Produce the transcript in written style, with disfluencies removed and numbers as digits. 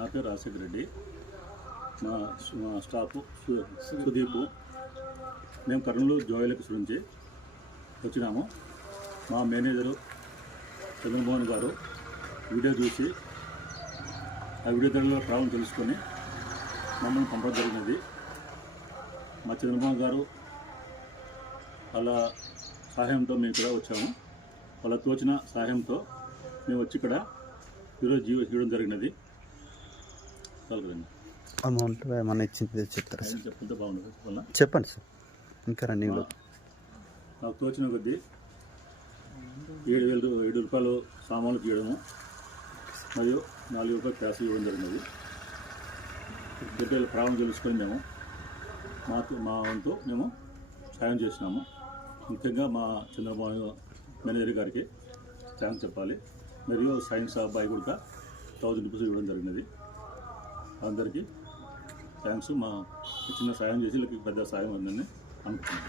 నా పేరు రాజశేఖర రెడ్డి. మా స్టాఫ్ సుదీప్. మేము కర్నూలు జోయలక్స్ నుంచి వచ్చినాము. మా మేనేజరు చంద్రమోహన్ గారు వీడియో చూసి ఆ వీడియో దగ్గర ప్రాబ్లం తెలుసుకొని మమ్మల్ని పంపడం జరిగినది. మా చంద్రమోహన్ గారు వాళ్ళ సహాయంతో మేము ఇక్కడ వచ్చాము. వాళ్ళ తోచిన సహాయంతో మేము వచ్చి ఇక్కడ ఈరోజు జీవో ఇవ్వడం జరిగినది. అమౌంట్ ఏమన్నా ఇచ్చింది చెప్తారా? చెప్తే బాగుంటుంది. చెప్పండి సార్. ఇంకా రన్నింగ్లో నాకు తోచిన కొద్దీ 7,000 రూపాయలు సామాన్లు తీయడము మరియు 4 రూపాయలు క్యాష్ ఇవ్వడం జరిగినది. పెద్దల ప్రాబ్లం తెలుసుకొని మేము మా వంతు మేము సాయం చేసినాము. ముఖ్యంగా మా చంద్రబాబు మేనేజర్ గారికి థ్యాంక్స్ చెప్పాలి. మరియు సైన్స్ అబ్బాయి కూడా 1000 రూపీస్ ఇవ్వడం జరిగినది. అందరికీ థ్యాంక్స్. మా చిన్న సాయం చేసి పెద్ద సాయం ఉందని అనుకుంటున్నాను.